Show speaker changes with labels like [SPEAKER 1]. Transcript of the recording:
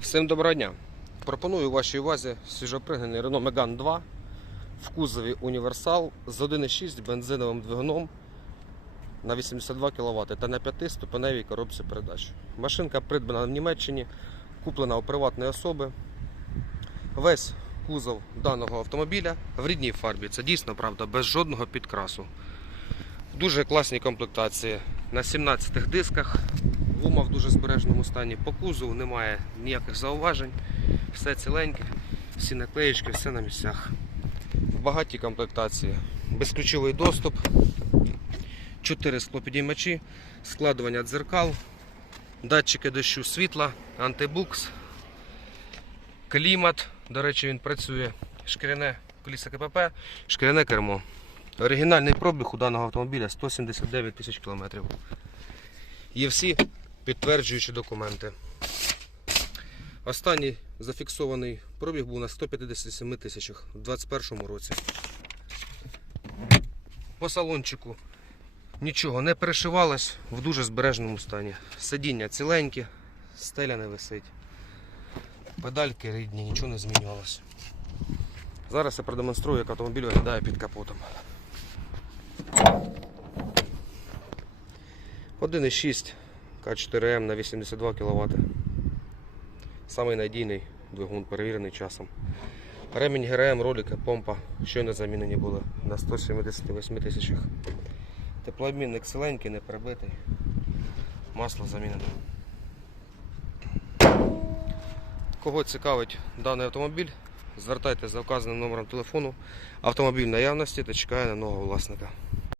[SPEAKER 1] Всім доброго дня! Пропоную вашій увазі свіжопригнаний Renault Megane 2 в кузові універсал з 1,6 бензиновим двигуном на 82 кВт та на 5-ступеневій коробці передач. Машинка придбана в Німеччині, куплена у приватної особи. Весь кузов даного автомобіля в рідній фарбі. Це дійсно правда, без жодного підкрасу. Дуже класній комплектації на 17 дисках. Гума в дуже збережному стані. По кузову немає ніяких зауважень. Все ціленьке, всі наклеїчки, все на місцях. В багатій комплектації. Безключовий доступ, 4 склопідіймачі, складування дзеркал, датчики дощу світла, антибукс, клімат. До речі, він працює шкіряне коліса КПП, шкіряне кермо. Оригінальний пробіг у даного автомобіля 179 тисяч кілометрів. Є всі підтверджуючі документи. Останній зафіксований пробіг був на 157 тисячах у 2021 році. По салончику нічого не перешивалось в дуже збережному стані. Сидіння ціленькі, стеля не висить. Педальки рідні, нічого не змінювалося. Зараз я продемонструю, як автомобіль виглядає під капотом. 1,6 К4М на 82 кВт. Самий надійний двигун, перевірений часом. Ремінь ГРМ, ролики, помпа щойно замінені були на 178 тисячах. Теплообмінник ціленький, не перебитий. Масло замінено. Кого цікавить даний автомобіль, звертайтеся за вказаним номером телефону. Автомобіль наявності та чекає на нового власника.